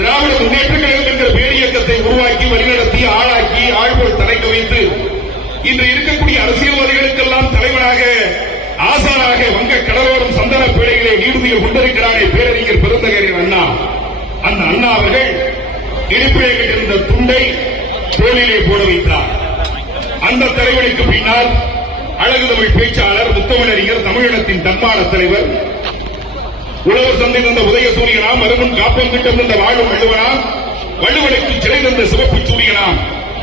திராவிட முன்னேற்ற கழகம் என்ற பேரியக்கத்தை உருவாக்கி வழிநடத்தி ஆளாக்கி ஆழ்வோர் தலைக்க வைத்து இன்று இருக்கக்கூடிய அரசியல்வாதிகளுக்கெல்லாம் தலைவராக ஆசாராக வங்க கடலோரம் சந்தன பேழையிலே நீடுதியில் கொண்டிருக்கிறாரே பேரறிஞர் பெருந்தகரின் அண்ணா. அந்த அண்ணா அவர்கள் இடுப்பிலே கட்டிருந்த துண்டை தோளிலே போட வைத்தார். அந்த தலைவனுக்கு பின்னால் அழகு தமிழ் பேச்சாளர் முத்தமிழறிஞர் தமிழினத்தின் தன்மான தலைவர் உழவர் சந்தை தந்த உதயசூரியனாம் மருமன் காப்பம் திட்டம் தந்த வாழும் வள்ளுவனாம் வள்ளுவனுக்கு சிறை தந்த சிவப்பு சூரியனாம்.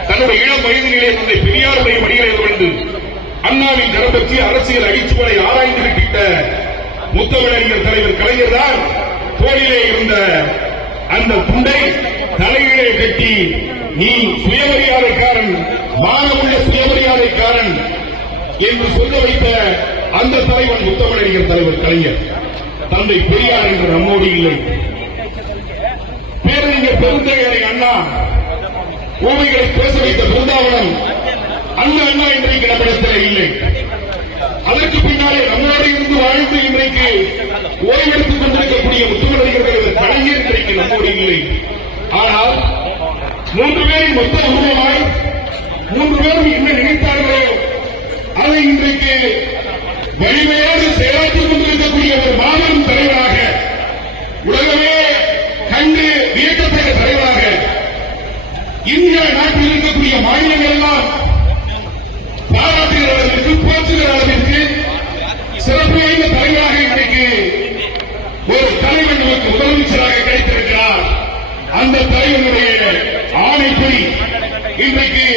தன்னுடைய இளம் வயதினிலே தந்தை பெரியாருடைய மடியிலே வந்து அண்ணாவின் கரம் பற்றி அரசியல் அடிச்சுவரை ஆராய்ந்து விட்டிட்ட முத்தமிழறிஞர் தலைவர் கலைஞர் தான் தோளிலே இருந்த அந்த துண்டை தலையிலே கட்டி நீ சுயமரியாதைக்காரன் மானமுள்ள சுயமரியாதைக்காரன் என்று சொல்ல வைத்த அந்த தலைவன் முத்தமிழறிஞர் தலைவர் கலைஞர். தந்தை பெரியார் என்று நம்மோடு இல்லை. பேரறிஞர் பெருந்தகையரை அண்ணா ஓமைகளை பேச வைத்த பிருந்தாவனம் அந்த அண்ணா இன்றைக்கு நம்மிடத்தில் இல்லை. அதற்கு பின்னாலே நம்மோடு இருந்து வாழ்ந்து இன்றைக்கு ஓய்வெடுத்துக் கொண்டிருக்கக்கூடிய முத்துமணிகள் கலைஞர் இன்றைக்கு நம்மோடு இல்லை. ஆனால் மூன்று பேரின் மொத்த உருவமாய் மூன்று பேரும் என்ன நினைத்தார்களோ அதை இன்றைக்கு வலிமையோடு செயல் கொண்டிருக்கக்கூடிய ஒரு மாபெரும் தலைவராக உலகமே கண்டு வியக்கத்தக்க தலைவராக இந்திய இருக்கக்கூடிய மாநிலங்கள் எல்லாம் பாராட்டுகிற அளவிற்கு போற்றுகிற அளவிற்கு சிறப்பு வாய்ந்த தலைவராக இன்றைக்கு ஒரு தலைவர் நமக்கு முதலமைச்சராக கிடைத்திருக்கிறார். அந்த தலைவனுடைய ஆணைப்படி இன்றைக்கு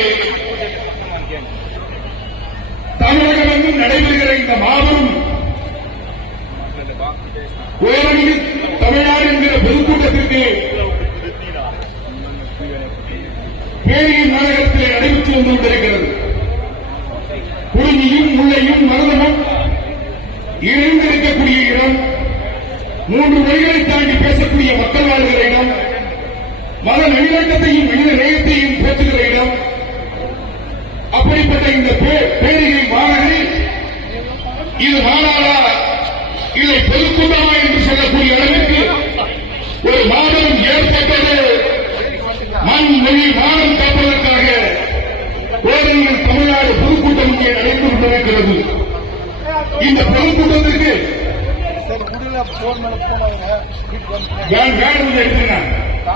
தமிழகமெங்கும் நடைபெறுகிற இந்த மாபெரும் இணைந்திருக்கக்கூடிய இடம் மூன்று மொழிகளை தாண்டி பேசக்கூடிய மக்கள் வாழ்கிற இடம் மத நல்லிணக்கத்தையும் மனித நேயத்தையும் போற்றுகிற இடம் அப்படிப்பட்ட இந்த பே- பேரிகை மாநகரில் இது மாநாடா இல்லை பொதுக்கூட்டமா என்று சொல்லக்கூடிய அளவிற்கு ஒரு மாத இந்த பொதுக்கூட்டத்திற்கு சரி முடியல போன்